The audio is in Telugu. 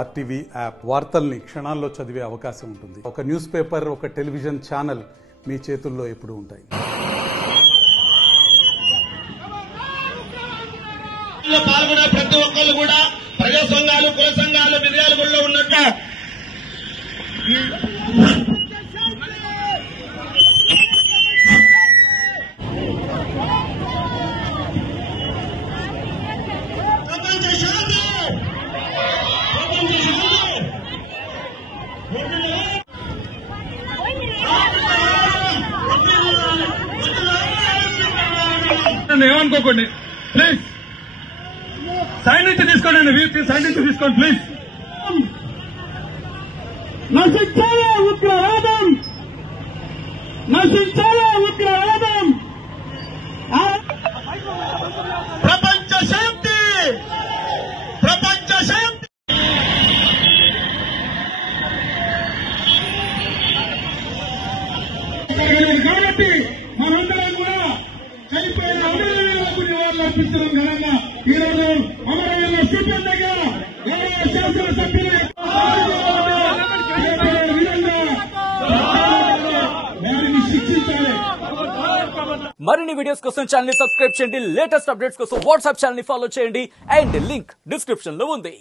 ఆర్టీవీ యాప్ వార్తల్ని క్షణాల్లో చదివే అవకాశం ఉంటుంది. ఒక న్యూస్ పేపర్, ఒక టెలివిజన్ ఛానల్ మీ చేతుల్లో ఎప్పుడూ ఉంటాయి. పాల్గొనే ప్రతి ఒక్కరు కూడా ప్రజా సంఘాలు, కుల సంఘాలు మిర్యాలగూడలో ఉన్నట్టు ఏమనుకోకండి. ప్లీజ్ సైనిక తీసుకోండి, సైనిక తీసుకోండి ప్లీజ్. నశించాలి ఉగ్రవాదం, నశించాలి ఉగ్రవాదం. ప్రపంచ శాంతి, ప్రపంచ శాంతి. కాబట్టి మనందరం కూడా చనిపోయిన అమరవీరులకు నివాళులు అర్పిస్తున్నాం. ఘనంగా ఈరోజు అమరవీరుల స్థూపం దగ్గర శాసనసభ్యులు వారిని శిక్షించాలి. మరిన్ని వీడియోస్ కోసం ఛానల్ ని సబ్స్క్రైబ్ చేయండి. లేటెస్ట్ అప్డేట్స్ కోసం వాట్సాప్ ఛానల్ ని ఫాలో చేయండి. అండ్ లింక్ డిస్క్రిప్షన్ లో ఉంది.